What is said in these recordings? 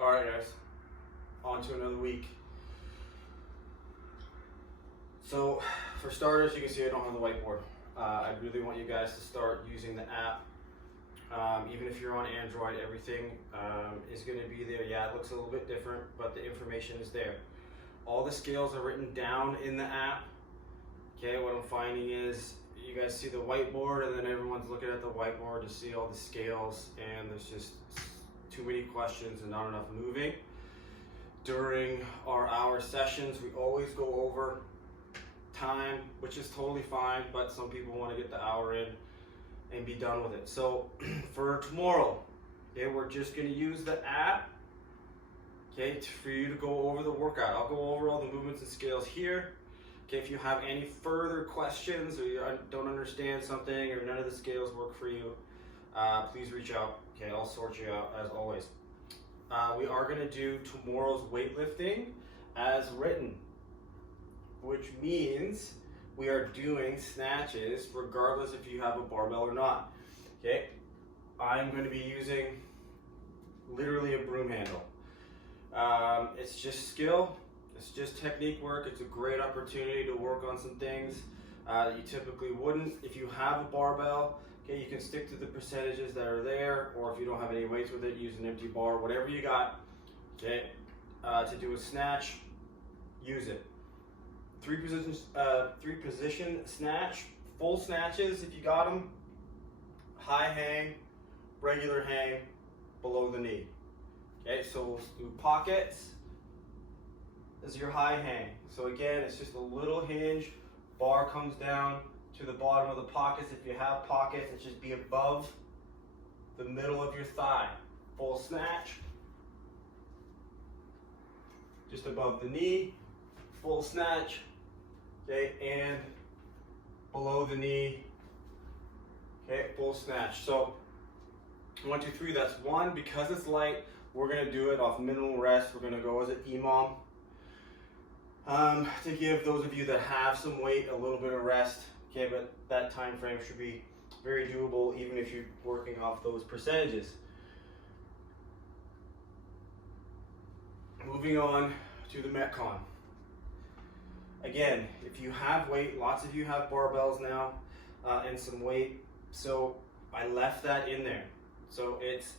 All right, guys, on to another week. So, for starters, you can see I don't have the whiteboard. I really want you guys to start using the app. Even if you're on Android, everything is going to be there. Yeah, it looks a little bit different, but the information is there. All the scales are written down in the app. Okay, what I'm finding is you guys see the whiteboard, and then everyone's looking at the whiteboard to see all the scales, and there's just too many questions and not enough moving. During our hour sessions, we always go over time, which is totally fine, but some people want to get the hour in and be done with it. So for tomorrow, okay, we're just going to use the app, okay, for you to go over the workout. I'll go over all the movements and scales here. Okay, if you have any further questions or you don't understand something or none of the scales work for you, please reach out. Okay, I'll sort you out as always. We are going to do tomorrow's weightlifting as written, which means we are doing snatches regardless if you have a barbell or not. Okay, I'm going to be using literally a broom handle. It's just skill. It's just technique work. It's a great opportunity to work on some things that you typically wouldn't. If you have a barbell, okay, you can stick to the percentages that are there, or if you don't have any weights with it, use an empty bar, whatever you got, okay, to do a snatch, use it. Three position snatch, full snatches if you got them, high hang, regular hang, below the knee. Okay, so we'll do pockets. This is your high hang. So again, it's just a little hinge. Bar comes down to the bottom of the pockets. If you have pockets, it should be above the middle of your thigh. Full snatch. Just above the knee. Full snatch. Okay, and below the knee. Okay, full snatch. So 1, 2, 3, that's one. Because it's light, we're gonna do it off minimal rest. We're gonna go as an EMOM. To give those of you that have some weight a little bit of rest, okay, but that time frame should be very doable even if you're working off those percentages. Moving on to the Metcon. Again, if you have weight, lots of you have barbells now and some weight, so I left that in there. So it's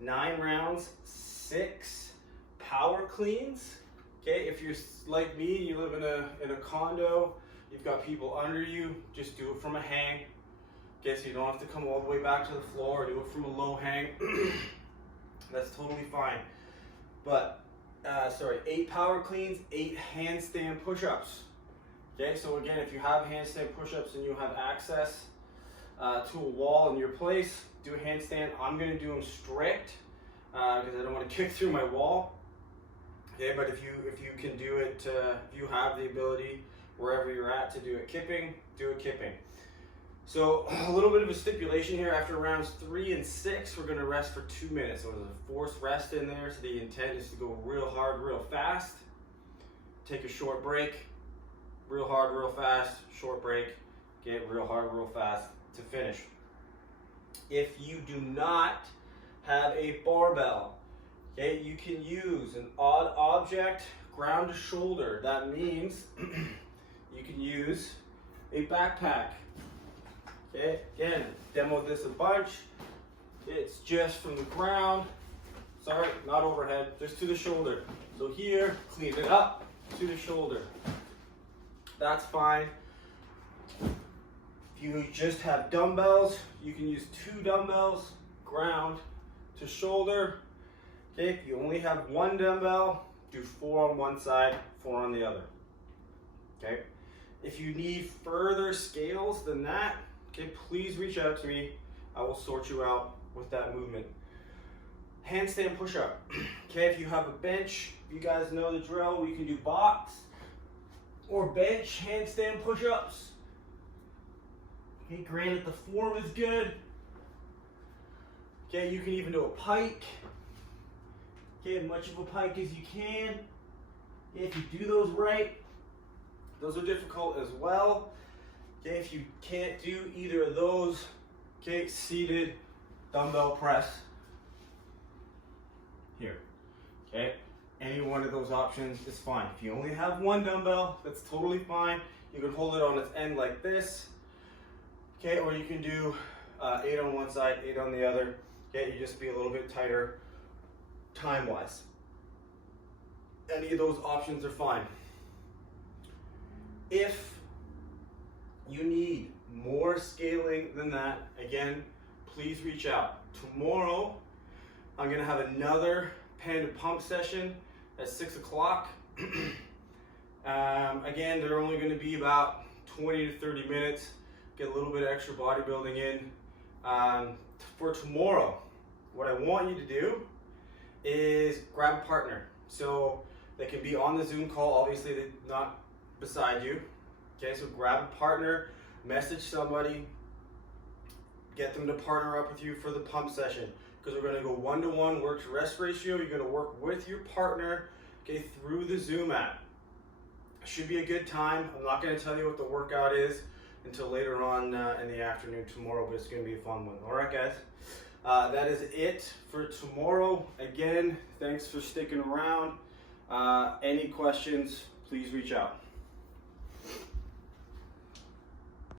9 rounds, 6 power cleans. Okay, if you're like me, you live in a condo, you've got people under you, just do it from a hang. Okay, so you don't have to come all the way back to the floor, do it from a low hang. That's totally fine. But, 8 power cleans, 8 handstand push-ups. Okay, so again, if you have handstand push-ups and you have access to a wall in your place, do a handstand. I'm gonna do them strict because I don't want to kick through my wall. Okay, but if you can do it, if you have the ability wherever you're at to do it kipping, do it kipping. So a little bit of a stipulation here. After rounds 3 and 6, we're going to rest for 2 minutes. So there's a forced rest in there. So the intent is to go real hard, real fast. Take a short break. Real hard, real fast. Short break. Get real hard, real fast to finish. If you do not have a barbell, okay, you can use an odd object, ground to shoulder. That means you can use a backpack. Okay, again, demoed this a bunch. It's just from the ground, sorry, not overhead, just to the shoulder. So here, clean it up to the shoulder. That's fine. If you just have dumbbells, you can use 2 dumbbells, ground to shoulder. Okay, if you only have 1 dumbbell, do 4 on one side, 4 on the other. Okay, if you need further scales than that, okay, please reach out to me. I will sort you out with that movement. Handstand push-up. Okay, if you have a bench, you guys know the drill. We can do box or bench handstand push-ups. Okay, granted the form is good. Okay, you can even do a pike. Okay, as much of a pike as you can. Okay, if you do those right, those are difficult as well. Okay, if you can't do either of those, okay, seated dumbbell press here. Okay, any one of those options is fine. If you only have one dumbbell, that's totally fine. You can hold it on its end like this. Okay, or you can do 8 on one side, 8 on the other. Okay, you just be a little bit tighter time-wise. Any of those options are fine. If you need more scaling than that, again, please reach out. Tomorrow, I'm gonna have another Panda pump session at 6 o'clock. Again, they're only gonna be about 20 to 30 minutes. Get a little bit of extra bodybuilding in. For tomorrow, what I want you to do is grab a partner. So they can be on the Zoom call, obviously they're not beside you. Okay, so grab a partner, message somebody, get them to partner up with you for the pump session. Because we're gonna go 1-to-1 work to rest ratio. You're gonna work with your partner, okay, through the Zoom app. Should be a good time. I'm not gonna tell you what the workout is until later on in the afternoon tomorrow, but it's gonna be a fun one. All right, guys. That is it for tomorrow. Again, thanks for sticking around. Any questions, please reach out.